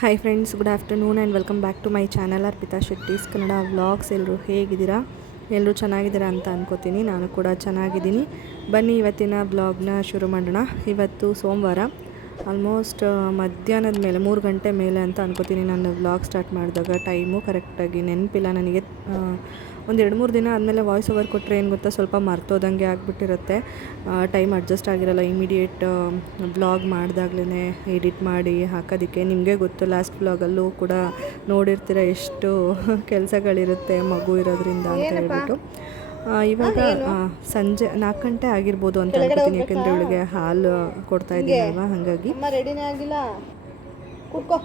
Hi friends, good afternoon and welcome back to my channel Arpita Shetty's Kannada vlogs. ಎಲ್ಲರೂ ಹೇಗಿದ್ದೀರಾ? ಎಲ್ಲರೂ ಚೆನ್ನಾಗಿದ್ದೀರಾ ಅಂತ ಅನ್ಕೋತೀನಿ. ನಾನು ಕೂಡ ಚೆನ್ನಾಗಿದ್ದೀನಿ. ಬನ್ನಿ ಇವತ್ತಿನ ಬ್ಲಾಗ್ನ ಶುರು ಮಾಡೋಣ. ಇವತ್ತು ಸೋಮವಾರ, ಆಲ್ಮೋಸ್ಟ್ ಮಧ್ಯಾಹ್ನದ ಮೇಲೆ 3 ಗಂಟೆ ಮೇಲೆ ಅಂತ ಅನ್ಕೋತೀನಿ ನಾನು ವ್ಲಾಗ್ ಸ್ಟಾರ್ಟ್ ಮಾಡಿದಾಗ. ಟೈಮು ಕರೆಕ್ಟಾಗಿ ನೆನಪಿಲ್ಲ ನನಗೆ. ಒಂದು 2-3 ದಿನ ಆದಮೇಲೆ ವಾಯ್ಸ್ ಓವರ್ ಕೊಟ್ಟರೆ ಏನು ಗೊತ್ತಾ, ಸ್ವಲ್ಪ ಮರ್ತೋದಂಗೆ ಆಗಿಬಿಟ್ಟಿರುತ್ತೆ. ಟೈಮ್ ಅಡ್ಜಸ್ಟ್ ಆಗಿರಲ್ಲ ಇಮಿಡಿಯೇಟ್ ಬ್ಲಾಗ್ ಮಾಡಿದಾಗ್ಲೇ ಎಡಿಟ್ ಮಾಡಿ ಹಾಕೋದಕ್ಕೆ. ನಿಮಗೆ ಗೊತ್ತು, ಲಾಸ್ಟ್ ಬ್ಲಾಗಲ್ಲೂ ಕೂಡ ನೋಡಿರ್ತೀರ ಎಷ್ಟು ಕೆಲಸಗಳಿರುತ್ತೆ ಮಗು ಇರೋದ್ರಿಂದ ಅಂತ ಹೇಳ್ಬಿಟ್ಟು. ಇವಾಗ ಸಂಜೆ 4 ಗಂಟೆ ಆಗಿರ್ಬೋದು ಅಂತ ಅನ್ಕೋತೀನಿ, ಯಾಕೆಂದರೆ ಇವಳಿಗೆ ಹಾಲು ಕೊಡ್ತಾ ಇದ್ದೀನಿ ಅಲ್ವಾ, ಹಾಗಾಗಿ. ಅಮ್ಮ ರೆಡಿನೇ ಆಗಿಲ್ಲ, ಕುಡ್ಕೋ.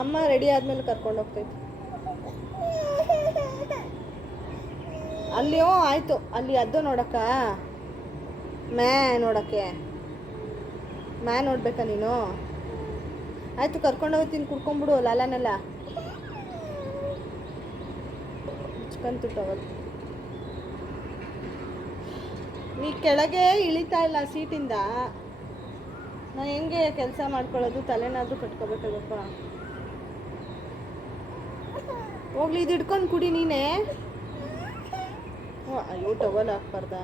ಅಮ್ಮ ರೆಡಿ ಆದ್ಮೇಲೆ ಕರ್ಕೊಂಡು ಹೋಗ್ತೈತಿ. ಅಲ್ಲಿಯೋ ಆಯ್ತು, ಅಲ್ಲಿ ಅದು ನೋಡಕ್ಕ, ಮ್ಯಾ ನೋಡಕ್ಕೆ, ಮ್ಯಾ ನೋಡ್ಬೇಕಾ ನೀನು? ಆಯ್ತು, ಕರ್ಕೊಂಡು ಹೋಗ್ತೀನಿ, ಕುಡ್ಕೊಂಬಿಡು ಲಾಲಾನೆಲ್ಲ. ಮುಚ್ಕಂತು ಟವಲ್. ನೀ ಕೆಳಗೆ ಇಳಿತಾ ಇಲ್ಲ ಸೀಟಿಂದ. ನಾನು ಹೆಂಗೆ ಕೆಲಸ ಮಾಡ್ಕೊಳ್ಳೋದು? ತಲೆನಾದ್ರೂ ಕಟ್ಕೋಬೇಕಲ್ಲಪ್ಪ. ಹೋಗ್ಲಿ, ಇದು ಹಿಡ್ಕೊಂಡು ಕುಡಿ ನೀನೇ. ಅಯ್ಯೋ, ಟವಲ್ ಹಾಕ್ಬಾರ್ದ?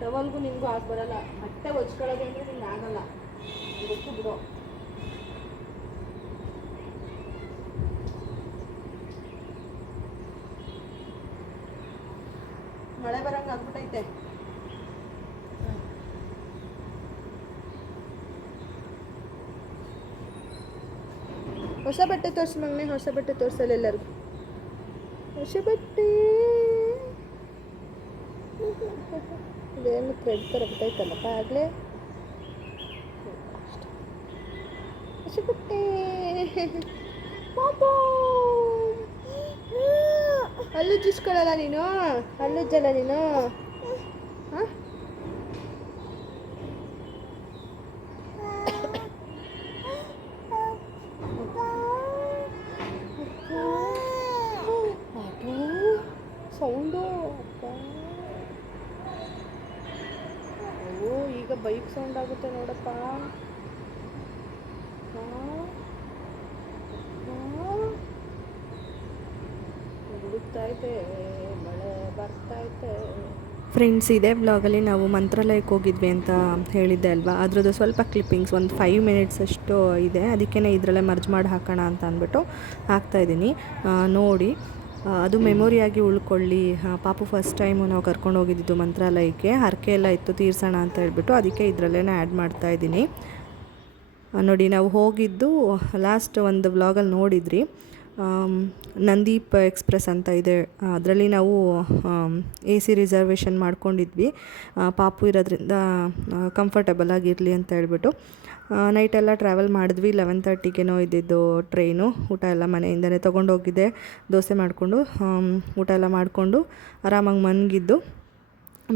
ಟವಲ್ಗೂ ನಿಮಗೂ ಹಾಕ್ಬರಲ್ಲ. ಬಟ್ಟೆ ಹೊಚ್ಕೊಳ್ಳೋದು ಅಂದರೆ ನಿಂಗೆ ಆಗಲ್ಲ, ಗೊತ್ತು ಬಿಡು. ಮಳೆ ಬರಂಗೆ ಆಗ್ಬಿಟ್ಟೈತೆ. ಹೊಸ ಬಟ್ಟೆ ತೋರಿಸಿ ಮಗನೇ, ಹೊಸ ಬಟ್ಟೆ ತೋರಿಸಲ್ಲ ಎಲ್ಲರಿಗೂ. ಹೊಸ ಬಟ್ಟೆ ಇದೇನು ಥ್ರೆಡ್ ಥರ ಬಿಟ್ಟೈತಲ್ಲಪ್ಪ ಆಗಲೇ. ಹೊಸ ಬಟ್ಟೆ ಪಾಪು. ಹಲ್ಲುಜ್ಜಿಸ್ಕೊಳ್ಳಲ್ಲ ನೀನು? ಹಲ್ಲುಜ್ಜಲ್ಲ ನೀನು? ಹಾಂ, ಸೌಂಡು. ಓ, ಈಗ ಬೈಕ್ ಸೌಂಡ್ ಆಗುತ್ತೆ ನೋಡಪ್ಪ. ಹುಡುಕ್ತೈತೆ, ಮಳೆ ಬರ್ತೈತೆ. ಫ್ರೆಂಡ್ಸ್, ಇದೇ ಬ್ಲಾಗಲ್ಲಿ ನಾವು ಮಂತ್ರಾಲಯಕ್ಕೆ ಹೋಗಿದ್ವಿ ಅಂತ ಹೇಳಿದ್ದೆ ಅಲ್ವಾ, ಅದ್ರದ್ದು ಸ್ವಲ್ಪ ಕ್ಲಿಪ್ಪಿಂಗ್ಸ್ ಒಂದು 5 ಮಿನಿಟ್ಸ್ ಅಷ್ಟು ಇದೆ. ಅದಕ್ಕೇ ಇದರಲ್ಲೇ ಮರ್ಜ್ ಮಾಡಿ ಹಾಕೋಣ ಅಂತ ಅಂದ್ಬಿಟ್ಟು ಹಾಕ್ತಾಯಿದ್ದೀನಿ. ನೋಡಿ, ಅದು ಮೆಮೊರಿಯಾಗಿ ಉಳ್ಕೊಳ್ಳಿ. ಪಾಪು ಫಸ್ಟ್ ಟೈಮು ನಾವು ಕರ್ಕೊಂಡು ಹೋಗಿದ್ದು ಮಂತ್ರಾಲಯಕ್ಕೆ. ಹರಕೆ ಎಲ್ಲ ಇತ್ತು ತೀರ್ಸೋಣ ಅಂತ ಹೇಳ್ಬಿಟ್ಟು, ಅದಕ್ಕೆ ಇದರಲ್ಲೇ ಆ್ಯಡ್ ಮಾಡ್ತಾಯಿದ್ದೀನಿ. ನೋಡಿ, ನಾವು ಹೋಗಿದ್ದು ಲಾಸ್ಟ್ ಒಂದು ವ್ಲಾಗಲ್ಲಿ ನೋಡಿದ್ರಿ, ನಂದೀಪ್ ಎಕ್ಸ್ಪ್ರೆಸ್ ಅಂತ ಇದೆ. ಅದರಲ್ಲಿ ನಾವು AC ರಿಸರ್ವೇಷನ್ ಮಾಡ್ಕೊಂಡಿದ್ವಿ, ಪಾಪು ಇರೋದ್ರಿಂದ ಕಂಫರ್ಟಬಲ್ ಆಗಿರಲಿ ಅಂತ ಹೇಳ್ಬಿಟ್ಟು. ನೈಟೆಲ್ಲ ಟ್ರಾವೆಲ್ ಮಾಡಿದ್ವಿ. 11:30ಗೇನೋ ಇದ್ದಿದ್ದು ಟ್ರೈನು. ಊಟ ಎಲ್ಲ ಮನೆಯಿಂದನೇ ತೊಗೊಂಡೋಗಿದ್ದೆ. ದೋಸೆ ಮಾಡಿಕೊಂಡು ಊಟ ಎಲ್ಲ ಮಾಡಿಕೊಂಡು ಆರಾಮಾಗಿ ಮನ್ಗಿದ್ದು.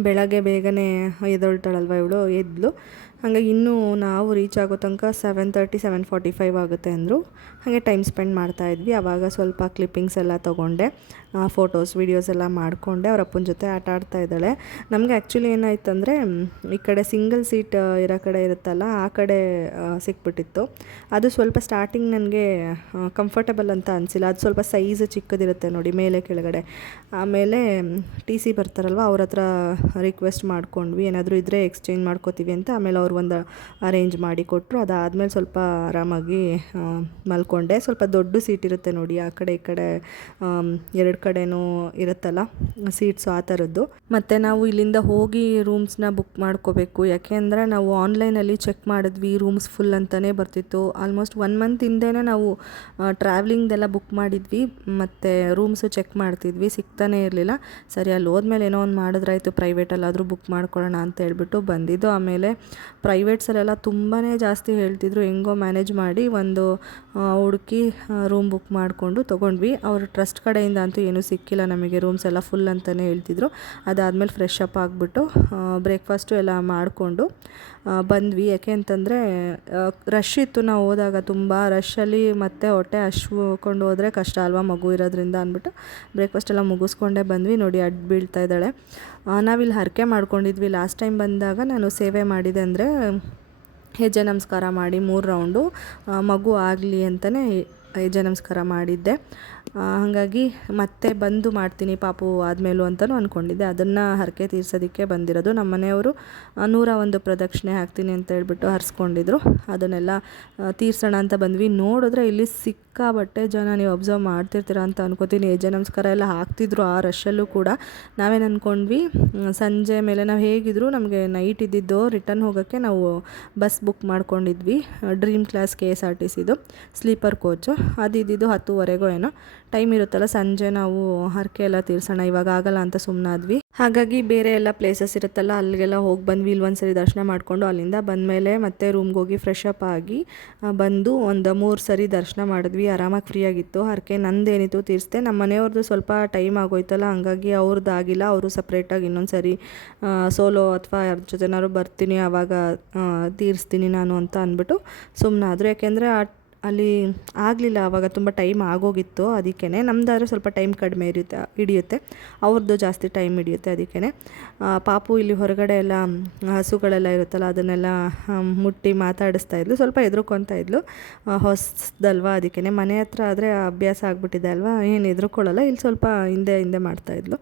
ಬೆಳಗ್ಗೆ ಬೇಗನೆ ಎದ್ದೊಳ್ತಾಳಲ್ವ ಇವಳು, ಎದ್ಲು. ಹಾಗಾಗಿ ಇನ್ನೂ ನಾವು ರೀಚ್ ಆಗೋ ತನಕ 7:30, 7:45 ಆಗುತ್ತೆ ಅಂದರು. ಹಾಗೆ ಟೈಮ್ ಸ್ಪೆಂಡ್ ಮಾಡ್ತಾಯಿದ್ವಿ. ಆವಾಗ ಸ್ವಲ್ಪ ಕ್ಲಿಪ್ಪಿಂಗ್ಸ್ ಎಲ್ಲ ತೊಗೊಂಡೆ, ಫೋಟೋಸ್ ವೀಡಿಯೋಸ್ ಎಲ್ಲ ಮಾಡಿಕೊಂಡೆ. ಅವ್ರ ಅಪ್ಪನ ಜೊತೆ ಆಟ ಆಡ್ತಾ ಇದ್ದಾಳೆ. ನಮಗೆ ಆ್ಯಕ್ಚುಲಿ ಏನಾಯ್ತಂದರೆ, ಈ ಕಡೆ ಸಿಂಗಲ್ ಸೀಟ್ ಇರೋ ಕಡೆ ಇರುತ್ತಲ್ಲ, ಆ ಕಡೆ ಸಿಕ್ಬಿಟ್ಟಿತ್ತು. ಅದು ಸ್ವಲ್ಪ ಸ್ಟಾರ್ಟಿಂಗ್ ನನಗೆ ಕಂಫರ್ಟಬಲ್ ಅಂತ ಅನಿಸಿಲ್ಲ. ಅದು ಸ್ವಲ್ಪ ಸೈಜ್ ಚಿಕ್ಕದಿರುತ್ತೆ ನೋಡಿ, ಮೇಲೆ ಕೆಳಗಡೆ. ಆಮೇಲೆ TC ಬರ್ತಾರಲ್ವ, ಅವ್ರ ಹತ್ರ ರಿಕ್ವೆಸ್ಟ್ ಮಾಡ್ಕೊಂಡ್ವಿ, ಏನಾದರೂ ಇದ್ದರೆ ಎಕ್ಸ್ಚೇಂಜ್ ಮಾಡ್ಕೋತೀವಿ ಅಂತ. ಆಮೇಲೆ ಅವ್ರು ಒಂದು ಅರೇಂಜ್ ಮಾಡಿ ಕೊಟ್ಟರು. ಅದಾದಮೇಲೆ ಸ್ವಲ್ಪ ಆರಾಮಾಗಿ ಮಲ್ಕೊಂಡೆ. ಸ್ವಲ್ಪ ದೊಡ್ಡ ಸೀಟ್ ಇರುತ್ತೆ ನೋಡಿ, ಆ ಕಡೆ ಈ ಕಡೆ 2 ಕಡೆನೂ ಇರುತ್ತಲ್ಲ ಸೀಟ್ಸು, ಆ ಥರದ್ದು. ಮತ್ತು ನಾವು ಇಲ್ಲಿಂದ ಹೋಗಿ ರೂಮ್ಸ್ನ ಬುಕ್ ಮಾಡ್ಕೋಬೇಕು. ಯಾಕೆಂದರೆ ನಾವು ಆನ್ಲೈನಲ್ಲಿ ಚೆಕ್ ಮಾಡಿದ್ವಿ, ರೂಮ್ಸ್ ಫುಲ್ ಅಂತಲೇ ಬರ್ತಿತ್ತು. ಆಲ್ಮೋಸ್ಟ್ 1 ಮಂತ್ ಹಿಂದೆನೇ ನಾವು ಟ್ರಾವ್ಲಿಂಗ್ದೆಲ್ಲ ಬುಕ್ ಮಾಡಿದ್ವಿ, ಮತ್ತು ರೂಮ್ಸು ಚೆಕ್ ಮಾಡ್ತಿದ್ವಿ, ಸಿಗ್ತಾನೇ ಇರಲಿಲ್ಲ. ಸರಿ, ಅಲ್ಲಿ ಹೋದ್ಮೇಲೆ ಏನೋ ಒಂದು ಮಾಡಿದ್ರಾಯ್ತು, ಪ್ರೈವೇಟಲ್ಲಾದರೂ ಬುಕ್ ಮಾಡ್ಕೊಳ್ಳೋಣ ಅಂತ ಹೇಳ್ಬಿಟ್ಟು ಬಂದಿದ್ದು. ಆಮೇಲೆ ಪ್ರೈವೇಟ್ಸಲ್ಲೆಲ್ಲ ತುಂಬಾ ಜಾಸ್ತಿ ಹೇಳ್ತಿದ್ರು. ಹೆಂಗೋ ಮ್ಯಾನೇಜ್ ಮಾಡಿ ಒಂದು ಹುಡುಕಿ ರೂಮ್ ಬುಕ್ ಮಾಡಿಕೊಂಡು ತೊಗೊಂಡ್ವಿ. ಅವ್ರ ಟ್ರಸ್ಟ್ ಕಡೆಯಿಂದ ಅಂತೂ ಏನೂ ಸಿಕ್ಕಿಲ್ಲ ನಮಗೆ, ರೂಮ್ಸ್ ಎಲ್ಲ ಫುಲ್ ಅಂತಲೇ ಹೇಳ್ತಿದ್ರು. ಅದಾದಮೇಲೆ ಫ್ರೆಶ್ ಅಪ್ ಆಗಿಬಿಟ್ಟು ಬ್ರೇಕ್ಫಾಸ್ಟು ಎಲ್ಲ ಮಾಡಿಕೊಂಡು ಬಂದ್ವಿ. ಯಾಕೆ ಅಂತಂದರೆ ರಶ್ ಇತ್ತು. ನಾವು ಹೋದಾಗ ತುಂಬ ರಶಲ್ಲಿ ಮತ್ತೆ ಹೊಟ್ಟೆ ಹಶ್ಕೊಂಡು ಹೋದರೆ ಕಷ್ಟ ಅಲ್ವಾ, ಮಗು ಇರೋದ್ರಿಂದ ಅಂದ್ಬಿಟ್ಟು ಬ್ರೇಕ್ಫಾಸ್ಟ್ ಎಲ್ಲ ಮುಗಿಸ್ಕೊಂಡೇ ಬಂದ್ವಿ. ನೋಡಿ, ಅಡ್ಡ ಬೀಳ್ತಾ ಇದ್ದಾಳೆ. ನಾವಿಲ್ಲಿ ಹರಕೆ ಮಾಡ್ಕೊಂಡಿದ್ವಿ. ಲಾಸ್ಟ್ ಟೈಮ್ ಬಂದಾಗ ನಾನು ಸೇವೆ ಮಾಡಿದೆ ಅಂದರೆ ಹೆಜ್ಜೆ ನಮಸ್ಕಾರ ಮಾಡಿ 3 ರೌಂಡು ಮಗು ಆಗಲಿ ಅಂತಲೇ ಹೆಜ್ಜೆ ನಮಸ್ಕಾರ ಮಾಡಿದ್ದೆ. ಹಾಗಾಗಿ ಮತ್ತೆ ಬಂದು ಮಾಡ್ತೀನಿ ಪಾಪು ಆದಮೇಲೂ ಅಂತಲೂ ಅಂದ್ಕೊಂಡಿದ್ದೆ. ಅದನ್ನು ಹರಕೆ ತೀರ್ಸೋದಕ್ಕೆ ಬಂದಿರೋದು. ನಮ್ಮ ಮನೆಯವರು 101 ಪ್ರದಕ್ಷಿಣೆ ಹಾಕ್ತೀನಿ ಅಂತ ಹೇಳ್ಬಿಟ್ಟು ಹರಿಸ್ಕೊಂಡಿದ್ರು. ಅದನ್ನೆಲ್ಲ ತೀರ್ಸೋಣ ಅಂತ ಬಂದ್ವಿ. ನೋಡಿದ್ರೆ ಇಲ್ಲಿ ಸಿಕ್ಕಾಬಟ್ಟೆ ಜನ, ನೀವು ಅಬ್ಸರ್ವ್ ಮಾಡ್ತಿರ್ತೀರ ಅಂತ ಅನ್ಕೋತೀನಿ. ಹೆಜ್ಜೆ ನಮಸ್ಕಾರ ಎಲ್ಲ ಹಾಕ್ತಿದ್ರು ಆ ರಶಲ್ಲೂ ಕೂಡ. ನಾವೇನು ಅಂದ್ಕೊಂಡ್ವಿ, ಸಂಜೆ ಮೇಲೆ ನಾವು ಹೇಗಿದ್ರು ನಮಗೆ ನೈಟ್ ಇದ್ದಿದ್ದು ರಿಟರ್ನ್ ಹೋಗೋಕ್ಕೆ ನಾವು ಬಸ್ ಬುಕ್ ಮಾಡ್ಕೊಂಡಿದ್ವಿ. ಡ್ರೀಮ್ ಕ್ಲಾಸ್ KSRTCದು ಸ್ಲೀಪರ್ ಕೋಚು. ಅದು ಇದ್ದಿದ್ದು 10:15 ಏನೋ ಟೈಮ್ ಇರುತ್ತಲ್ಲ, ಸಂಜೆ ನಾವು ಹರಕೆ ಎಲ್ಲ ತೀರ್ಸೋಣ, ಇವಾಗ ಆಗಲ್ಲ ಅಂತ ಸುಮ್ಮನಾದ್ವಿ. ಹಾಗಾಗಿ ಬೇರೆ ಎಲ್ಲ ಪ್ಲೇಸಸ್ ಇರುತ್ತಲ್ಲ ಅಲ್ಲಿಗೆಲ್ಲ ಹೋಗಿ ಬಂದ್ವಿ. ಇಲ್ಲಿ ಒಂದ್ಸರಿ ದರ್ಶನ ಮಾಡಿಕೊಂಡು ಅಲ್ಲಿಂದ ಬಂದಮೇಲೆ ಮತ್ತೆ ರೂಮ್ಗೆ ಹೋಗಿ ಫ್ರೆಶ್ ಅಪ್ ಆಗಿ ಬಂದು ಒಂದು 3 ಸರಿ ದರ್ಶನ ಮಾಡಿದ್ವಿ. ಆರಾಮಾಗಿ ಫ್ರೀಯಾಗಿತ್ತು. ಹರಕೆ ನಂದೇನಿತ್ತು ತೀರಿಸ್ದೆ. ನಮ್ಮ ಮನೆಯವ್ರದ್ದು ಸ್ವಲ್ಪ ಟೈಮ್ ಆಗೋಯ್ತಲ್ಲ, ಹಂಗಾಗಿ ಅವ್ರದ್ದು ಆಗಿಲ್ಲ. ಅವರು ಸಪ್ರೇಟಾಗಿ ಇನ್ನೊಂದು ಸರಿ ಸೋಲೋ ಅಥವಾ ಯಾರ ಜೊತೆನಾದ್ರು ಬರ್ತೀನಿ ಆವಾಗ ತೀರಿಸ್ತೀನಿ ನಾನು ಅಂತ ಅಂದ್ಬಿಟ್ಟು ಸುಮ್ಮನಾದ್ರು. ಯಾಕೆಂದರೆ ಅಲ್ಲಿ ಆಗಲಿಲ್ಲ, ಆವಾಗ ತುಂಬ ಟೈಮ್ ಆಗೋಗಿತ್ತು. ಅದಕ್ಕೇ ನಮ್ಮದಾದ್ರೆ ಸ್ವಲ್ಪ ಟೈಮ್ ಕಡಿಮೆ ಹಿಡಿಯುತ್ತೆ, ಅವ್ರದ್ದು ಜಾಸ್ತಿ ಟೈಮ್ ಹಿಡಿಯುತ್ತೆ. ಅದಕ್ಕೇ ಪಾಪು ಇಲ್ಲಿ ಹೊರಗಡೆ ಎಲ್ಲ ಹಸುಗಳೆಲ್ಲ ಇರುತ್ತಲ್ಲ ಅದನ್ನೆಲ್ಲ ಮುಟ್ಟಿ ಮಾತಾಡಿಸ್ತಾ ಇದ್ಲು. ಸ್ವಲ್ಪ ಹೆದರ್ಕೊತಾ ಇದ್ಲು, ಹೊಸದಲ್ವ. ಅದಕ್ಕೇ ಮನೆ ಹತ್ರ ಆದರೆ ಅಭ್ಯಾಸ ಆಗಿಬಿಟ್ಟಿದೆ ಅಲ್ವಾ, ಏನು ಹೆದರ್ಕೊಳ್ಳಲ್ಲ. ಇಲ್ಲಿ ಸ್ವಲ್ಪ ಹಿಂದೆ ಮಾಡ್ತಾಯಿದ್ಲು.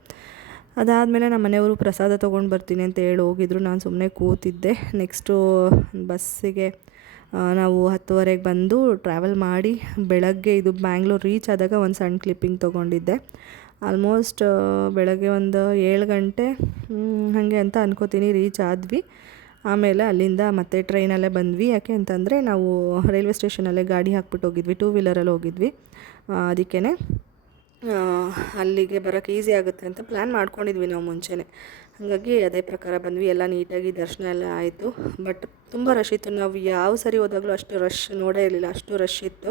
ಅದಾದಮೇಲೆ ನಮ್ಮ ಮನೆಯವರು ಪ್ರಸಾದ ತೊಗೊಂಡು ಬರ್ತೀನಿ ಅಂತ ಹೇಳಿ ಹೋಗಿದ್ರು. ನಾನು ಸುಮ್ಮನೆ ಕೂತಿದ್ದೆ. ನೆಕ್ಸ್ಟು ಬಸ್ಸಿಗೆ ನಾವು 10:30ಗೆ ಬಂದು ಟ್ರಾವೆಲ್ ಮಾಡಿ ಬೆಳಗ್ಗೆ ಇದು ಬ್ಯಾಂಗ್ಳೂರು ರೀಚ್ ಆದಾಗ ಒಂದು ಸಣ್ಣ ಕ್ಲಿಪ್ಪಿಂಗ್ ತೊಗೊಂಡಿದ್ದೆ. ಆಲ್ಮೋಸ್ಟ್ ಬೆಳಗ್ಗೆ ಒಂದು 7 ಗಂಟೆ ಹಾಗೆ ಅಂತ ಅನ್ಕೋತೀನಿ ರೀಚ್ ಆದ್ವಿ. ಆಮೇಲೆ ಅಲ್ಲಿಂದ ಮತ್ತೆ ಟ್ರೈನಲ್ಲೇ ಬಂದ್ವಿ. ಯಾಕೆ ಅಂತಂದರೆ ನಾವು ರೈಲ್ವೆ ಸ್ಟೇಷನಲ್ಲೇ ಗಾಡಿ ಹಾಕ್ಬಿಟ್ಟು ಹೋಗಿದ್ವಿ, 2 ವೀಲರಲ್ಲಿ ಹೋಗಿದ್ವಿ. ಅದಕ್ಕೇ ಅಲ್ಲಿಗೆ ಬರೋಕ್ಕೆ ಈಸಿ ಆಗುತ್ತೆ ಅಂತ ಪ್ಲ್ಯಾನ್ ಮಾಡ್ಕೊಂಡಿದ್ವಿ ನಾವು ಮುಂಚೆನೇ. ಹಾಗಾಗಿ ಅದೇ ಪ್ರಕಾರ ಬಂದ್ವಿ. ಎಲ್ಲ ನೀಟಾಗಿ ದರ್ಶನ ಎಲ್ಲ ಆಯಿತು. ಬಟ್ ತುಂಬ ರಶ್ ಇತ್ತು. ನಾವು ಯಾವ ಸರಿ ಹೋದಾಗಲೂ ಅಷ್ಟು ರಶ್ ನೋಡೇ ಇರಲಿಲ್ಲ, ಅಷ್ಟು ರಶ್ ಇತ್ತು.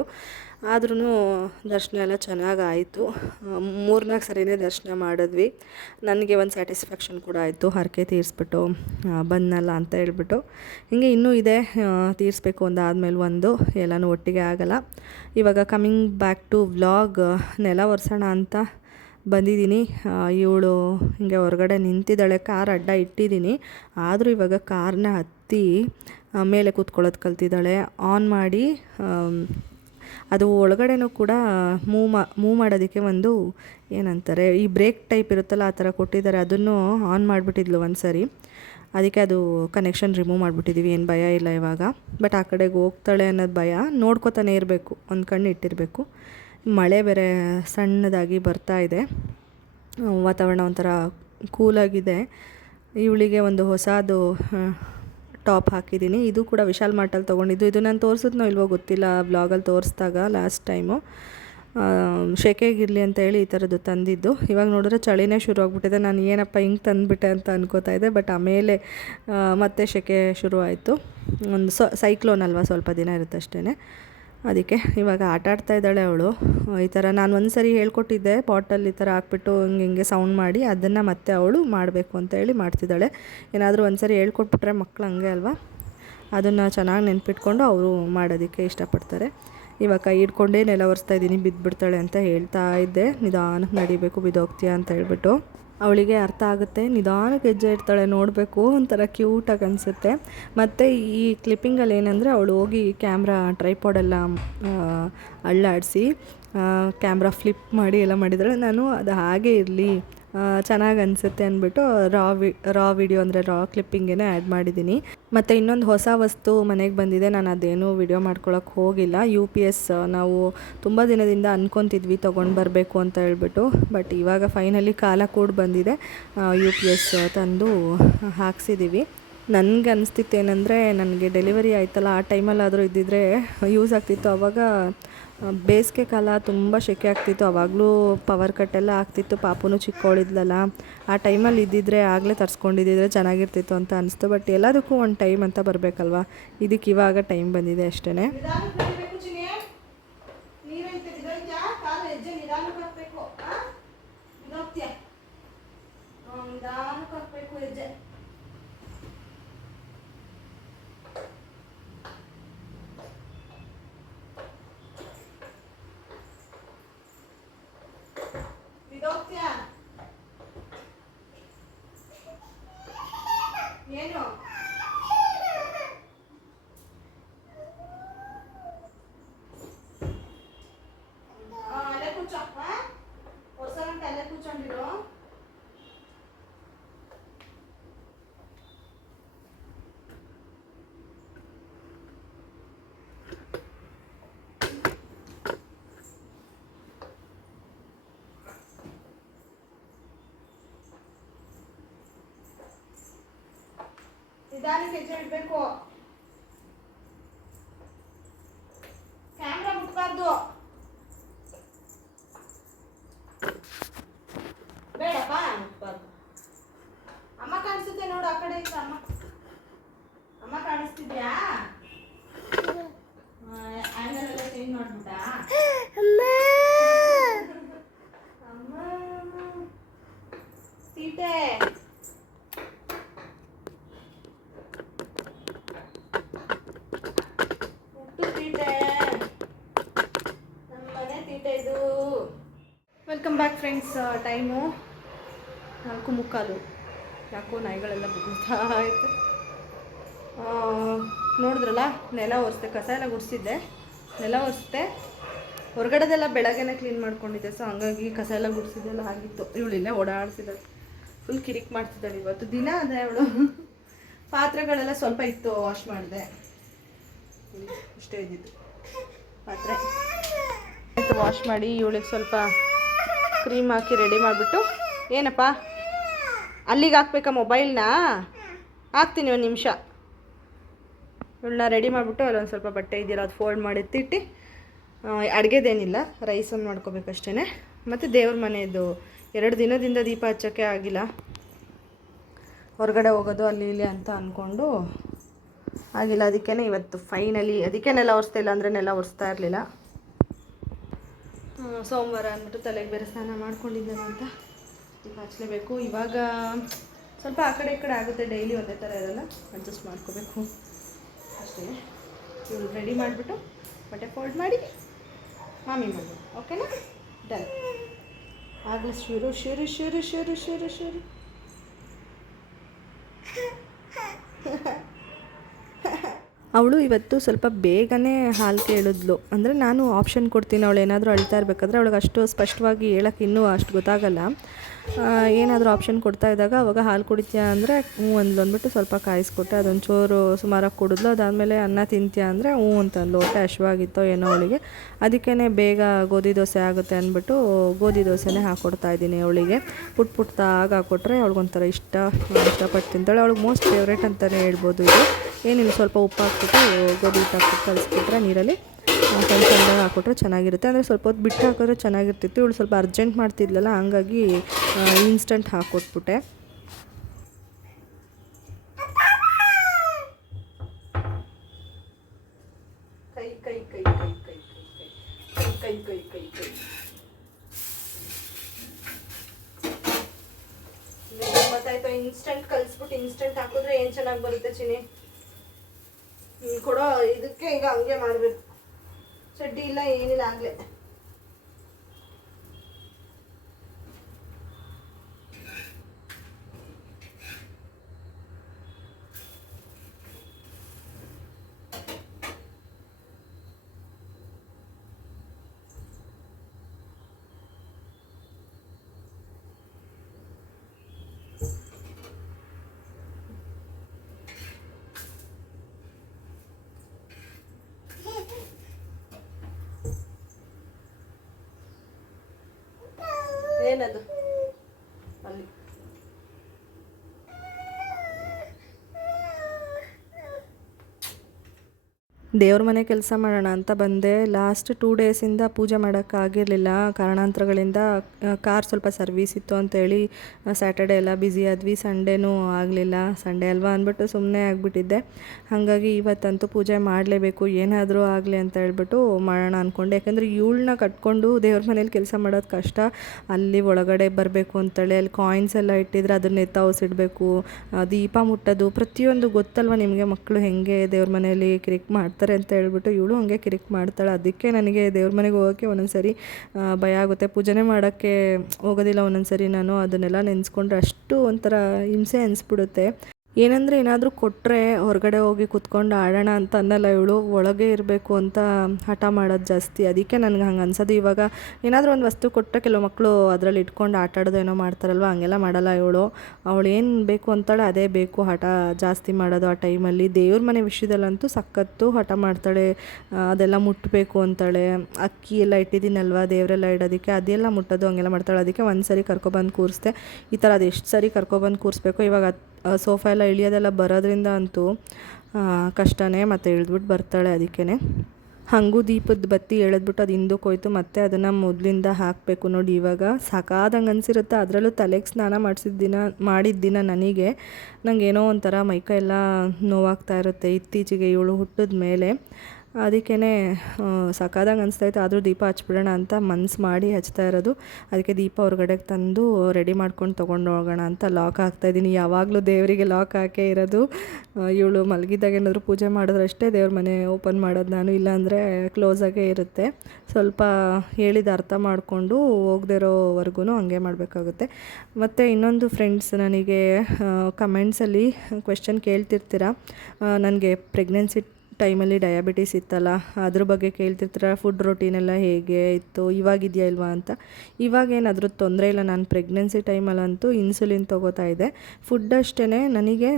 ಆದ್ರೂ ದರ್ಶನ ಎಲ್ಲ ಚೆನ್ನಾಗಾಯಿತು. 3-4 ಸರಿನೇ ದರ್ಶನ ಮಾಡಿದ್ವಿ. ನನಗೆ ಒಂದು ಸ್ಯಾಟಿಸ್ಫ್ಯಾಕ್ಷನ್ ಕೂಡ ಆಯಿತು, ಹರಕೆ ತೀರಿಸ್ಬಿಟ್ಟು ಬಂದನಲ್ಲ ಅಂತ ಹೇಳ್ಬಿಟ್ಟು. ಹೀಗೆ ಇನ್ನೂ ಇದೆ ತೀರಿಸ್ಬೇಕು ಒಂದಾದ್ಮೇಲೆ ಒಂದು, ಎಲ್ಲನೂ ಒಟ್ಟಿಗೆ ಆಗಲ್ಲ. ಇವಾಗ ಕಮಿಂಗ್ ಬ್ಯಾಕ್ ಟು ವ್ಲಾಗ್, ನೆಲ ಒರೆಸೋಣ ಅಂತ ಬಂದಿದ್ದೀನಿ. ಇವಳು ಹಿಂಗೆ ಹೊರಗಡೆ ನಿಂತಿದ್ದಾಳೆ, ಕಾರ್ ಅಡ್ಡ ಇಟ್ಟಿದ್ದೀನಿ. ಆದರೂ ಇವಾಗ ಕಾರ್ನ ಹತ್ತಿ ಮೇಲೆ ಕೂತ್ಕೊಳ್ಳೋದು ಕಲ್ತಿದ್ದಾಳೆ. ಆನ್ ಮಾಡಿ ಅದು ಒಳಗಡೆನೂ ಕೂಡ ಮೂವ್ ಮಾಡೋದಕ್ಕೆ ಒಂದು ಏನಂತಾರೆ, ಈ ಬ್ರೇಕ್ ಟೈಪ್ ಇರುತ್ತಲ್ಲ ಆ ಥರ ಕೊಟ್ಟಿದ್ದಾರೆ. ಅದನ್ನು ಆನ್ ಮಾಡಿಬಿಟ್ಟಿದ್ಲು ಒಂದು ಸರಿ. ಅದಕ್ಕೆ ಅದು ಕನೆಕ್ಷನ್ ರಿಮೂವ್ ಮಾಡಿಬಿಟ್ಟಿದ್ದೀವಿ. ಏನು ಭಯ ಇಲ್ಲ ಇವಾಗ. ಬಟ್ ಆ ಕಡೆಗೆ ಹೋಗ್ತಾಳೆ ಅನ್ನೋದು ಭಯ. ನೋಡ್ಕೊತಾನೆ ಇರಬೇಕು, ಒಂದು ಕಣ್ಣು ಇಟ್ಟಿರಬೇಕು. ಮಳೆ ಬೇರೆ ಸಣ್ಣದಾಗಿ ಬರ್ತಾ ಇದೆ. ವಾತಾವರಣ ಒಂಥರ ಕೂಲಾಗಿದೆ. ಇವಳಿಗೆ ಒಂದು ಹೊಸದು ಟಾಪ್ ಹಾಕಿದ್ದೀನಿ. ಇದು ಕೂಡ ವಿಶಾಲ್ ಮಾರ್ಟಲ್ಲಿ ತೊಗೊಂಡಿದ್ದು. ಇದು ನಾನು ತೋರಿಸಿದ್ನೋ ಇಲ್ವೋ ಗೊತ್ತಿಲ್ಲ, ಬ್ಲಾಗಲ್ಲಿ ತೋರಿಸ್ದಾಗ ಲಾಸ್ಟ್ ಟೈಮು ಶೆಕೆಗಿರಲಿ ಅಂತ ಹೇಳಿ ಈ ಥರದ್ದು ತಂದಿದ್ದು. ಇವಾಗ ನೋಡಿದ್ರೆ ಚಳಿನೇ ಶುರು ಆಗಿಬಿಟ್ಟಿದೆ. ನಾನು ಏನಪ್ಪ ಹಿಂಗೆ ತಂದುಬಿಟ್ಟೆ ಅಂತ ಅನ್ಕೋತಾ ಇದ್ದೆ. ಬಟ್ ಆಮೇಲೆ ಮತ್ತೆ ಶೆಕೆ ಶುರು ಆಯಿತು. ಒಂದು ಸೈಕ್ಲೋನ್ ಅಲ್ವಾ, ಸ್ವಲ್ಪ ದಿನ ಇರುತ್ತೆ ಅಷ್ಟೇ. ಅದಕ್ಕೆ ಇವಾಗ ಆಟಾಡ್ತಾ ಇದ್ದಾಳೆ ಅವಳು. ಈ ಥರ ನಾನು ಒಂದು ಸರಿ ಹೇಳ್ಕೊಟ್ಟಿದ್ದೆ, ಬಾಟಲ್ ಈ ಥರ ಹಾಕ್ಬಿಟ್ಟು ಹಿಂಗೆ ಸೌಂಡ್ ಮಾಡಿ ಅದನ್ನು ಮತ್ತೆ ಅವಳು ಮಾಡಬೇಕು ಅಂತ ಹೇಳಿ ಮಾಡ್ತಿದ್ದಾಳೆ. ಏನಾದರೂ ಒಂದು ಸರಿ ಹೇಳ್ಕೊಟ್ಬಿಟ್ರೆ ಮಕ್ಕಳು ಹಂಗೆ ಅಲ್ವಾ, ಅದನ್ನು ಚೆನ್ನಾಗಿ ನೆನ್ಪಿಟ್ಕೊಂಡು ಅವರು ಮಾಡೋದಕ್ಕೆ ಇಷ್ಟಪಡ್ತಾರೆ. ಇವಾಗ ಕೈ ಹಿಡ್ಕೊಂಡೇ ನೆಲ ಒರೆಸ್ತಾ ಇದ್ದೀನಿ, ಬಿದ್ದುಬಿಡ್ತಾಳೆ ಅಂತ ಹೇಳ್ತಾ ಇದ್ದೆ. ನಿಧಾನಕ್ಕೆ ನಡಿಬೇಕು, ಬಿದ್ದೋಗ್ತೀಯ ಅಂತ ಹೇಳ್ಬಿಟ್ಟು. ಅವಳಿಗೆ ಅರ್ಥ ಆಗುತ್ತೆ, ನಿಧಾನಕ್ಕೆ ಹೆಜ್ಜೆ ಇಡ್ತಾಳೆ. ನೋಡಬೇಕು, ಒಂಥರ ಕ್ಯೂಟಾಗಿ ಅನಿಸುತ್ತೆ. ಮತ್ತು ಈ ಕ್ಲಿಪ್ಪಿಂಗಲ್ಲಿ ಏನಂದರೆ ಅವಳು ಹೋಗಿ ಕ್ಯಾಮ್ರಾ ಟ್ರೈಪಾಡೆಲ್ಲ ಅಳ್ಳಾಡಿಸಿ ಕ್ಯಾಮ್ರಾ ಫ್ಲಿಪ್ ಮಾಡಿ ಎಲ್ಲ ಮಾಡಿದ್ದಾಳೆ. ನಾನು ಅದು ಹಾಗೇ ಇರಲಿ, ಚೆನ್ನಾಗಿ ಅನಿಸುತ್ತೆ ಅಂದ್ಬಿಟ್ಟು ರಾ ವಿಡಿಯೋ ಅಂದರೆ ರಾ ಕ್ಲಿಪ್ಪಿಂಗೇ ಆ್ಯಡ್ ಮಾಡಿದ್ದೀನಿ. ಮತ್ತು ಇನ್ನೊಂದು ಹೊಸ ವಸ್ತು ಮನೆಗೆ ಬಂದಿದೆ. ನಾನು ಅದೇನೂ ವಿಡಿಯೋ ಮಾಡ್ಕೊಳಕ್ಕೆ ಹೋಗಿಲ್ಲ. UPS ನಾವು ತುಂಬ ದಿನದಿಂದ ಅಂದ್ಕೊತಿದ್ವಿ ತೊಗೊಂಡು ಬರಬೇಕು ಅಂತ ಹೇಳ್ಬಿಟ್ಟು. ಬಟ್ ಇವಾಗ ಫೈನಲಿ ಕಾಲ ಕೂಡ ಬಂದಿದೆ. UPS ತಂದು ಹಾಕ್ಸಿದ್ದೀವಿ. ನನಗೆ ಅನಿಸ್ತಿತ್ತು ಏನಂದರೆ, ನನಗೆ ಡೆಲಿವರಿ ಆಯ್ತಲ್ಲ ಆ ಟೈಮಲ್ಲಾದರೂ ಇದ್ದಿದ್ರೆ ಯೂಸ್ ಆಗ್ತಿತ್ತು. ಆವಾಗ ಬೇಸಿಗೆ ಕಾಲ ತುಂಬ ಸೆಕೆ ಆಗ್ತಿತ್ತು. ಆವಾಗಲೂ ಪವರ್ ಕಟ್ ಎಲ್ಲ ಆಗ್ತಿತ್ತು. ಪಾಪುನು ಚಿಕ್ಕವಳಿದ್ಲಲ್ಲ, ಆ ಟೈಮಲ್ಲಿ ಇದ್ದಿದ್ರೆ ಆಗಲೇ ತರಿಸ್ಕೊಂಡಿದ್ದಿದ್ರೆ ಚೆನ್ನಾಗಿರ್ತಿತ್ತು ಅಂತ ಅನಿಸ್ತು. ಬಟ್ ಎಲ್ಲದಕ್ಕೂ ಒಂದು ಟೈಮ್ ಅಂತ ಬರಬೇಕಲ್ವ, ಇದಕ್ಕೆ ಇವಾಗ ಟೈಮ್ ಬಂದಿದೆ ಅಷ್ಟೇ. ಏನು ನಿಧಾನಕ್ಕೆ ಹೆಜ್ಜೆ ಇಡಬೇಕು. ಕ್ಯಾಮ್ರಾ ಮುಟ್ಬಾರ್ದು. ಬೇಡಪ್ಪ ಮುಟ್ಬಾರ್ದು. ಅಮ್ಮ ಕಾಣಿಸುತ್ತೆ ನೋಡು, ಆ ಕಡೆ ಇತ್ತು ಅಮ್ಮ. ಅಮ್ಮ ಕಾಣಿಸ್ತಿದ್ಯಾ? ಆಂಗಲ್ ಎಲ್ಲ ಚೇಂಜ್ ಮಾಡ್ಬಿಟ್ಟಾ? ಅಮ್ಮ ತೀಟೆ. Welcome back friends. ಟೈಮು 4:45. ಯಾಕೋ ನಾಯಿಗಳೆಲ್ಲ ಬಿಡ್ತಾ ಐತೆ. ನೋಡಿದ್ರಲ್ಲ, ನೆಲ ಒರೆಸ್ದೆ, ಕಸ ಎಲ್ಲ ಗುಡಿಸಿದ್ದೆ, ನೆಲ ಒರೆಸ್ದೆ. ಹೊರಗಡೆದೆಲ್ಲ ಬೆಳಗ್ಗೆನೇ ಕ್ಲೀನ್ ಮಾಡ್ಕೊಂಡಿದ್ದೆ. ಸೊ ಹಂಗಾಗಿ ಕಸ ಎಲ್ಲ ಗುಡಿಸಿದ್ದೆಲ್ಲ ಆಗಿತ್ತು. ಇವಳಿಲ್ಲೇ ಓಡಾಡ್ಸಿದ್ದಾಳೆ, ಫುಲ್ ಕಿರಿಕ್ ಮಾಡ್ತಿದ್ದಾಳೆ ಇವತ್ತು ದಿನ. ಅದೇ ಅವಳು ಪಾತ್ರೆಗಳೆಲ್ಲ ಸ್ವಲ್ಪ ಇತ್ತು, ವಾಶ್ ಮಾಡಿದೆ. ಇಷ್ಟೇ ಇದ್ದಿತ್ತು ಪಾತ್ರೆ. ವಾಶ್ ಮಾಡಿ ಇವಳಿಗೆ ಸ್ವಲ್ಪ ಕ್ರೀಮ್ ಹಾಕಿ ರೆಡಿ ಮಾಡಿಬಿಟ್ಟು. ಏನಪ್ಪ ಅಲ್ಲಿಗೆ ಹಾಕ್ಬೇಕಾ ಮೊಬೈಲ್ನ? ಹಾಕ್ತೀನಿ ಒಂದು ನಿಮಿಷ. ಇವಳನ್ನ ರೆಡಿ ಮಾಡಿಬಿಟ್ಟು ಅಲ್ಲೊಂದು ಸ್ವಲ್ಪ ಬಟ್ಟೆ ಇದೆಯಲ್ಲ ಅದು ಫೋಲ್ಡ್ ಮಾಡಿ ಎತ್ತಿಟ್ಟು, ಅಡುಗೆದೇನಿಲ್ಲ, ರೈಸ್ ಒಂದು ಮಾಡ್ಕೋಬೇಕಷ್ಟೇ. ಮತ್ತು ದೇವ್ರ ಮನೆಯದು 2 ದಿನದಿಂದ ದೀಪ ಹಚ್ಚೋಕ್ಕೆ ಆಗಿಲ್ಲ. ಹೊರಗಡೆ ಹೋಗೋದು ಅಲ್ಲಿ ಇಲ್ಲಿ ಅಂತ ಅಂದ್ಕೊಂಡು ಆಗಿಲ್ಲ. ಅದಕ್ಕೇ ಇವತ್ತು ಫೈನಲಿ, ಅದಕ್ಕೆ ನೆಲ ಒರೆಸ್ತಾ ಇಲ್ಲ ಅಂದರೆ ನೆಲ ಒರೆಸ್ತಾ ಇರಲಿಲ್ಲ. ಸೋಮವಾರ ಅಂದ್ಬಿಟ್ಟು ತಲೆಗೆ ಬೇರೆ ಸ್ನಾನ ಮಾಡ್ಕೊಂಡಿದ್ದೇನೆ ಅಂತ ದೀಪ ಹಚ್ಚಲೇಬೇಕು. ಇವಾಗ ಸ್ವಲ್ಪ ಆ ಕಡೆ ಈ ಕಡೆ ಆಗುತ್ತೆ, ಡೈಲಿ ಒಂದೇ ಥರ ಇರಲ್ಲ, ಅಡ್ಜಸ್ಟ್ ಮಾಡ್ಕೋಬೇಕು ಅಷ್ಟೇ. ಇವಳು ರೆಡಿ ಮಾಡಿಬಿಟ್ಟು ಬಟ್ಟೆ ಫೋಲ್ಡ್ ಮಾಡಿ ಮಾಮಿ ಮಾಡಿ, ಓಕೆನಾ? ಡನ್. ಆಗಲೇ ಶುರು ಶುರು ಶುರು ಶುರು ಶುರು ಶುರು. ಅವಳು ಇವತ್ತು ಸ್ವಲ್ಪ ಬೇಗನೆ ಹಾಲು ಕೇಳಿದ್ಲು. ಅಂದರೆ ನಾನು ಆಪ್ಷನ್ ಕೊಡ್ತೀನಿ, ಅವಳು ಏನಾದರೂ ಅಳ್ತಾ ಇರಬೇಕಾದ್ರೆ ಅವಳಿಗೆ ಅಷ್ಟು ಸ್ಪಷ್ಟವಾಗಿ ಹೇಳೋಕ್ಕೆ ಇನ್ನೂ ಅಷ್ಟು ಗೊತ್ತಾಗಲ್ಲ. ಏನಾದರೂ ಆಪ್ಷನ್ ಕೊಡ್ತಾ ಇದ್ದಾಗ ಅವಾಗ ಹಾಲು ಕುಡಿತೀಯಾ ಅಂದರೆ ಹ್ಞೂ ಅಂದ್ಬಿಟ್ಟು ಸ್ವಲ್ಪ ಕಾಯಿಸ್ಕೊಟ್ಟೆ. ಅದೊಂದು ಚೂರು ಸುಮಾರಾಗಿ ಕುಡಿದ್ಲು. ಅದಾದಮೇಲೆ ಅನ್ನ ತಿಂತೀಯಾ ಅಂದರೆ ಹ್ಞೂ ಅಂತಂದ್ಲು. ಹೊಟ್ಟೆ ಹಶ್ವಾಗಿತ್ತೋ ಏನೋ ಅವಳಿಗೆ. ಅದಕ್ಕೇ ಬೇಗ ಗೋಧಿ ದೋಸೆ ಆಗುತ್ತೆ ಅಂದ್ಬಿಟ್ಟು ಗೋಧಿ ದೋಸೆನೇ ಹಾಕ್ಕೊಡ್ತಾ ಇದ್ದೀನಿ ಅವಳಿಗೆ. ಪುಟ್ಟದಾಗಿ ಹಾಕ್ಕೊಟ್ರೆ ಅವಳಿಗೊಂಥರ ಇಷ್ಟಪಟ್ಟು ತಿಂತಾಳೆ. ಅವಳಿಗೆ ಮೋಸ್ಟ್ ಫೇವ್ರೇಟ್ ಅಂತಲೇ ಹೇಳ್ಬೋದು ಇದು. ಏನಿಲ್ಲ, ಸ್ವಲ್ಪ ಉಪ್ಪು ಹಾಕ್ಬಿಟ್ಟು ಗೋಧಿ ಹಿಟ್ಟು ಹಾಕ್ಬಿಟ್ಟು ಕಲಿಸ್ಬಿಟ್ರೆ ನೀರಲ್ಲಿ ಸಣ್ಣದಾಗಿ ಹಾಕ್ಕೊಟ್ರೆ ಚೆನ್ನಾಗಿರುತ್ತೆ. ಅಂದರೆ ಸ್ವಲ್ಪ ಹೊತ್ತು ಬಿಟ್ಟು ಹಾಕಿದ್ರೆ ಚೆನ್ನಾಗಿರ್ತಿತ್ತು. ಇವಳು ಸ್ವಲ್ಪ ಅರ್ಜೆಂಟ್ ಮಾಡ್ತಿದ್ಲಲ್ಲ, ಹಂಗಾಗಿ ಇನ್ಸ್ಟಂಟ್ ಹಾಕ್ಕೊಟ್ಬಿಟ್ಟೆ. ಕೈ ಕೈ ಕೈ ಕೈ ಕೈ ಕೈ ಕೈ ಕೈ ಕೈ ಕೈ ಗೊತ್ತಾಯ್ತು. ಇನ್ಸ್ಟಂಟ್ ಕಲಿಸ್ಬಿಟ್ಟು ಇನ್ಸ್ಟಂಟ್ ಹಾಕಿದ್ರೆ ಏನು ಚೆನ್ನಾಗಿ ಬರುತ್ತೆ ಚಿನಿ. ಕೊಡೋ ಇದಕ್ಕೆ ಈಗ ಹಂಗೆ ಮಾಡಬೇಕು. ಚಡ್ಡಿ ಇಲ್ಲ ಏನಿಲ್ಲ ಆಗಲೇ. ಏನದು ಅಲ್ಲಿ? ದೇವ್ರ ಮನೆ ಕೆಲಸ ಮಾಡೋಣ ಅಂತ ಬಂದೆ. ಲಾಸ್ಟ್ 2 ಡೇಸಿಂದ ಪೂಜೆ ಮಾಡೋಕ್ಕಾಗಿರಲಿಲ್ಲ. ಕಾರಣಾಂತರಗಳಿಂದ ಕಾರ್ ಸ್ವಲ್ಪ ಸರ್ವೀಸ್ ಇತ್ತು ಅಂತೇಳಿ ಸ್ಯಾಟರ್ಡೆ ಎಲ್ಲ ಬ್ಯುಸಿ ಆದ್ವಿ. ಸಂಡೇನೂ ಆಗಲಿಲ್ಲ. ಸಂಡೇ ಅಲ್ವಾ ಅಂದ್ಬಿಟ್ಟು ಸುಮ್ಮನೆ ಆಗಿಬಿಟ್ಟಿದ್ದೆ. ಹಾಗಾಗಿ ಇವತ್ತಂತೂ ಪೂಜೆ ಮಾಡಲೇಬೇಕು, ಏನಾದರೂ ಆಗಲಿ ಅಂತ ಹೇಳ್ಬಿಟ್ಟು ಮಾಡೋಣ ಅಂದ್ಕೊಂಡೆ. ಯಾಕೆಂದರೆ ಇವಳನ್ನ ಕಟ್ಕೊಂಡು ದೇವ್ರ ಮನೇಲಿ ಕೆಲಸ ಮಾಡೋದು ಕಷ್ಟ. ಅಲ್ಲಿ ಒಳಗಡೆ ಬರಬೇಕು ಅಂತೇಳಿ ಅಲ್ಲಿ ಕಾಯಿನ್ಸ್ ಎಲ್ಲ ಇಟ್ಟಿದ್ರೆ ಅದನ್ನ ಎತ್ತವಸಿಡಬೇಕು, ದೀಪ ಮುಟ್ಟೋದು ಪ್ರತಿಯೊಂದು ಗೊತ್ತಲ್ವ ನಿಮಗೆ. ಮಕ್ಕಳು ಹೆಂಗೆ ದೇವ್ರ ಮನೇಲಿ ಕಿರಿಕ್ ಮಾಡ್ತಾರೆ ಅಂತ ಹೇಳ್ಬಿಟ್ಟು ಇವಳು ಹಂಗೆ ಕಿರಿಕ್ ಮಾಡ್ತಾಳೆ. ಅದಕ್ಕೆ ನನಗೆ ದೇವ್ರ ಮನೆಗೆ ಹೋಗೋಕ್ಕೆ ಒಂದೊಂದು ಸರಿ ಭಯ ಆಗುತ್ತೆ. ಪೂಜೆನೇ ಮಾಡೋಕ್ಕೆ ಹೋಗೋದಿಲ್ಲ ಒಂದೊಂದು ಸರಿ ನಾನು. ಅದನ್ನೆಲ್ಲ ನೆನೆಸ್ಕೊಂಡ್ರೆ ಅಷ್ಟು ಒಂಥರ ಹಿಂಸೆ ಅನಿಸ್ಬಿಡುತ್ತೆ. ಏನಂದರೆ ಏನಾದರೂ ಕೊಟ್ಟರೆ ಹೊರಗಡೆ ಹೋಗಿ ಕೂತ್ಕೊಂಡು ಆಡೋಣ ಅಂತ ಅನ್ನಲ್ಲ ಇವಳು, ಒಳಗೆ ಇರಬೇಕು ಅಂತ ಹಠ ಮಾಡೋದು ಜಾಸ್ತಿ. ಅದಕ್ಕೆ ನನಗೆ ಹಂಗೆ ಅನ್ಸೋದು. ಇವಾಗ ಏನಾದರೂ ಒಂದು ವಸ್ತು ಕೊಟ್ಟರೆ ಕೆಲವು ಮಕ್ಕಳು ಅದರಲ್ಲಿ ಇಟ್ಕೊಂಡು ಆಟ ಆಡೋದು ಏನೋ ಮಾಡ್ತಾರಲ್ವ, ಹಂಗೆಲ್ಲ ಮಾಡಲ್ಲ ಇವಳು. ಅವಳು ಏನು ಬೇಕು ಅಂತಾಳೆ ಅದೇ ಬೇಕು, ಹಠ ಜಾಸ್ತಿ ಮಾಡೋದು ಆ ಟೈಮಲ್ಲಿ. ದೇವ್ರ ಮನೆ ವಿಷಯದಲ್ಲಂತೂ ಸಖತ್ತು ಹಠ ಮಾಡ್ತಾಳೆ. ಅದೆಲ್ಲ ಮುಟ್ಟಬೇಕು ಅಂತಾಳೆ. ಅಕ್ಕಿ ಎಲ್ಲ ಇಟ್ಟಿದ್ದೀನಲ್ವ ದೇವರೆಲ್ಲ ಇಡೋದಕ್ಕೆ, ಅದೆಲ್ಲ ಮುಟ್ಟೋದು ಹಂಗೆಲ್ಲ ಮಾಡ್ತಾಳೆ. ಅದಕ್ಕೆ ಒಂದು ಸರಿ ಕರ್ಕೊಬಂದು ಕೂರಿಸ್ದೆ. ಈ ಥರ ಅದು ಎಷ್ಟು ಸರಿ ಕರ್ಕೊಬಂದು ಕೂರಿಸ್ಬೇಕು. ಇವಾಗ ಸೋಫಾ ಎಲ್ಲ ಇಳಿಯೋದೆಲ್ಲ ಬರೋದ್ರಿಂದ ಅಂತೂ ಕಷ್ಟನೇ, ಮತ್ತು ಇಳಿದ್ಬಿಟ್ಟು ಬರ್ತಾಳೆ. ಅದಕ್ಕೇ ಹಾಗೂ ದೀಪದ ಬತ್ತಿ ಎಳೆದ್ಬಿಟ್ಟು ಅದು ಹಿಂದಕ್ಕೆ ಹೋಯ್ತು, ಮತ್ತು ಅದನ್ನು ಮೊದಲಿಂದ ಹಾಕಬೇಕು ನೋಡಿ. ಇವಾಗ ಸಾಕಾದಂಗೆ ಅನಿಸಿರುತ್ತೆ. ಅದರಲ್ಲೂ ತಲೆಗೆ ಸ್ನಾನ ಮಾಡಿದ ದಿನ ನನಗೆ ಏನೋ ಒಂಥರ ಮೈಕೈ ಎಲ್ಲ ನೋವಾಗ್ತಾ ಇರುತ್ತೆ ಇತ್ತೀಚೆಗೆ, ಇವಳು ಹುಟ್ಟಿದ ಮೇಲೆ. ಅದಕ್ಕೇ ಸಾಕಾದಂಗೆ ಅನಿಸ್ತಾಯಿತ್ತು. ಆದರೂ ದೀಪ ಹಚ್ಬಿಡೋಣ ಅಂತ ಮನ್ಸು ಮಾಡಿ ಹಚ್ತಾ ಇರೋದು. ಅದಕ್ಕೆ ದೀಪ ಹೊರಗಡೆಗೆ ತಂದು ರೆಡಿ ಮಾಡ್ಕೊಂಡು ತೊಗೊಂಡು ಹೋಗೋಣ ಅಂತ ಲಾಕ್ ಹಾಕ್ತಾಯಿದ್ದೀನಿ. ಯಾವಾಗಲೂ ದೇವರಿಗೆ ಲಾಕ್ ಹಾಕೇ ಇರೋದು. ಇವಳು ಮಲಗಿದಾಗ ಏನಾದರೂ ಪೂಜೆ ಮಾಡಿದ್ರಷ್ಟೇ ದೇವ್ರ ಮನೆ ಓಪನ್ ಮಾಡೋದು ನಾನು, ಇಲ್ಲಾಂದರೆ ಕ್ಲೋಸಾಗೇ ಇರುತ್ತೆ. ಸ್ವಲ್ಪ ಹೇಳಿದ ಅರ್ಥ ಮಾಡಿಕೊಂಡು ಹೋಗದೇ ಇರೋವರೆಗೂ ಹಂಗೆ ಮಾಡಬೇಕಾಗುತ್ತೆ. ಮತ್ತು ಇನ್ನೊಂದು ಫ್ರೆಂಡ್ಸ್ ನನಗೆ ಕಮೆಂಟ್ಸಲ್ಲಿ ಕ್ವೆಶ್ಚನ್ ಕೇಳ್ತಿರ್ತೀರ, ನನಗೆ ಪ್ರೆಗ್ನೆನ್ಸಿ ಟೈಮಲ್ಲಿ ಡಯಾಬಿಟಿಸ್ ಇತ್ತಲ್ಲ, ಅದ್ರ ಬಗ್ಗೆ ಕೇಳ್ತಿರ್ತೀರ. ಫುಡ್ ರೊಟೀನೆಲ್ಲ ಹೇಗೆ ಇತ್ತು, ಇವಾಗಿದೆಯಾ ಇಲ್ವಾ ಅಂತ. ಇವಾಗೇನಾದರೂ ತೊಂದರೆ ಇಲ್ಲ. ನಾನು ಪ್ರೆಗ್ನೆನ್ಸಿ ಟೈಮಲ್ಲಂತೂ ಇನ್ಸುಲಿನ್ ತೊಗೋತಾ ಇದ್ದೆ. ಫುಡ್ ಅಷ್ಟೇ, ನನಗೆ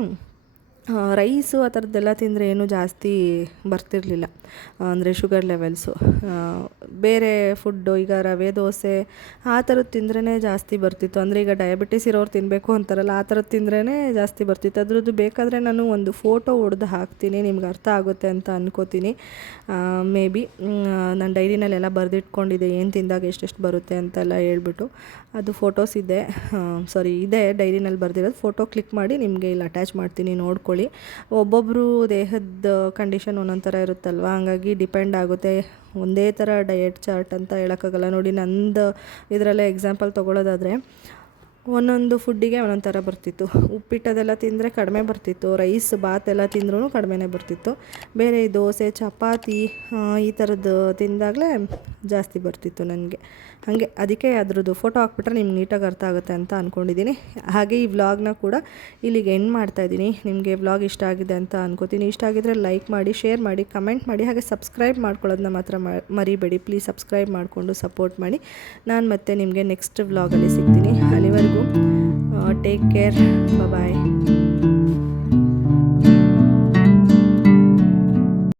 ರೈಸು ಆ ಥರದ್ದೆಲ್ಲ ತಿಂದರೆ ಏನೂ ಜಾಸ್ತಿ ಬರ್ತಿರಲಿಲ್ಲ, ಅಂದರೆ ಶುಗರ್ ಲೆವೆಲ್ಸು. ಬೇರೆ ಫುಡ್ಡು ಈಗ ರವೆ ದೋಸೆ ಆ ಥರದ್ದು ತಿಂದ್ರೇ ಜಾಸ್ತಿ ಬರ್ತಿತ್ತು. ಅಂದರೆ ಈಗ ಡಯಾಬಿಟಿಸ್ ಇರೋರು ತಿನ್ನಬೇಕು ಅಂತಾರಲ್ಲ, ಆ ಥರದ್ದು ತಿಂದ್ರೇ ಜಾಸ್ತಿ ಬರ್ತಿತ್ತು. ಅದ್ರದ್ದು ಬೇಕಾದರೆ ನಾನು ಒಂದು ಫೋಟೋ ಹೊಡೆದು ಹಾಕ್ತೀನಿ, ನಿಮ್ಗೆ ಅರ್ಥ ಆಗುತ್ತೆ ಅಂತ ಅನ್ಕೋತೀನಿ. ಮೇ ಬಿ ನಾನು ಡೈರಿನಲ್ಲೆಲ್ಲ ಬರೆದಿಟ್ಕೊಂಡಿದ್ದೆ ಏನು ತಿಂದಾಗ ಎಷ್ಟೆಷ್ಟು ಬರುತ್ತೆ ಅಂತೆಲ್ಲ ಹೇಳ್ಬಿಟ್ಟು. ಅದು ಫೋಟೋಸ್ ಇದೆ ಡೈರಿನಲ್ಲಿ ಬರೆದಿರೋದು. ಫೋಟೋ ಕ್ಲಿಕ್ ಮಾಡಿ ನಿಮಗೆ ಇಲ್ಲಿ ಅಟ್ಯಾಚ್ ಮಾಡ್ತೀನಿ, ನೋಡ್ಕೊಳ್ಳಿ. ಒಬ್ಬೊಬ್ಬರು ದೇಹದ ಕಂಡೀಷನ್ ಒಂದೊಂದು ಥರ ಇರುತ್ತಲ್ವ, ಹಂಗಾಗಿ ಡಿಪೆಂಡ್ ಆಗುತ್ತೆ. ಒಂದೇ ಥರ ಡಯಟ್ ಚಾರ್ಟ್ ಅಂತ ಹೇಳೋಕ್ಕಾಗಲ್ಲ. ನೋಡಿ, ನಂದು ಇದರಲ್ಲೇ ಎಕ್ಸಾಂಪಲ್ ತೊಗೊಳ್ಳೋದಾದರೆ ಒಂದೊಂದು ಫುಡ್ಡಿಗೆ ಒಂದೊಂದು ಥರ ಬರ್ತಿತ್ತು. ಉಪ್ಪಿಟ್ಟದೆಲ್ಲ ತಿಂದರೆ ಕಡಿಮೆ ಬರ್ತಿತ್ತು, ರೈಸ್ ಬಾತ್ ಎಲ್ಲ ತಿಂದ್ರೂ ಕಡಿಮೆನೇ ಬರ್ತಿತ್ತು. ಬೇರೆ ದೋಸೆ ಚಪಾತಿ ಈ ಥರದ್ದು ತಿಂದಾಗಲೇ ಜಾಸ್ತಿ ಬರ್ತಿತ್ತು ನನಗೆ. ಹಾಗೆ ಅದಕ್ಕೆ ಅದ್ರದ್ದು ಫೋಟೋ ಹಾಕ್ಬಿಟ್ರೆ ನಿಮ್ಗೆ ನೀಟಾಗಿ ಅರ್ಥ ಆಗುತ್ತೆ ಅಂತ ಅಂದ್ಕೊಂಡಿದ್ದೀನಿ. ಹಾಗೆ ಈ ವ್ಲಾಗ್ನ ಕೂಡ ಇಲ್ಲಿಗೆ ಎಂಡ್ ಮಾಡ್ತಾಯಿದ್ದೀನಿ. ನಿಮಗೆ ವ್ಲಾಗ್ ಇಷ್ಟ ಆಗಿದೆ ಅಂತ ಅನ್ಕೋತೀನಿ. ಇಷ್ಟ ಆಗಿದ್ರೆ ಲೈಕ್ ಮಾಡಿ, ಶೇರ್ ಮಾಡಿ, ಕಮೆಂಟ್ ಮಾಡಿ, ಹಾಗೆ ಸಬ್ಸ್ಕ್ರೈಬ್ ಮಾಡ್ಕೊಳ್ಳೋದನ್ನ ಮಾತ್ರ ಮರಿಬೇಡಿ. ಪ್ಲೀಸ್ ಸಬ್ಸ್ಕ್ರೈಬ್ ಮಾಡಿಕೊಂಡು ಸಪೋರ್ಟ್ ಮಾಡಿ. ನಾನು ಮತ್ತೆ ನಿಮಗೆ ನೆಕ್ಸ್ಟ್ ವ್ಲಾಗಲ್ಲಿ ಸಿಗ್ತೀನಿ. ಅಲ್ಲಿವರೆಗೂ ಟೇಕ್ ಕೇರ್, ಬಾಯ್.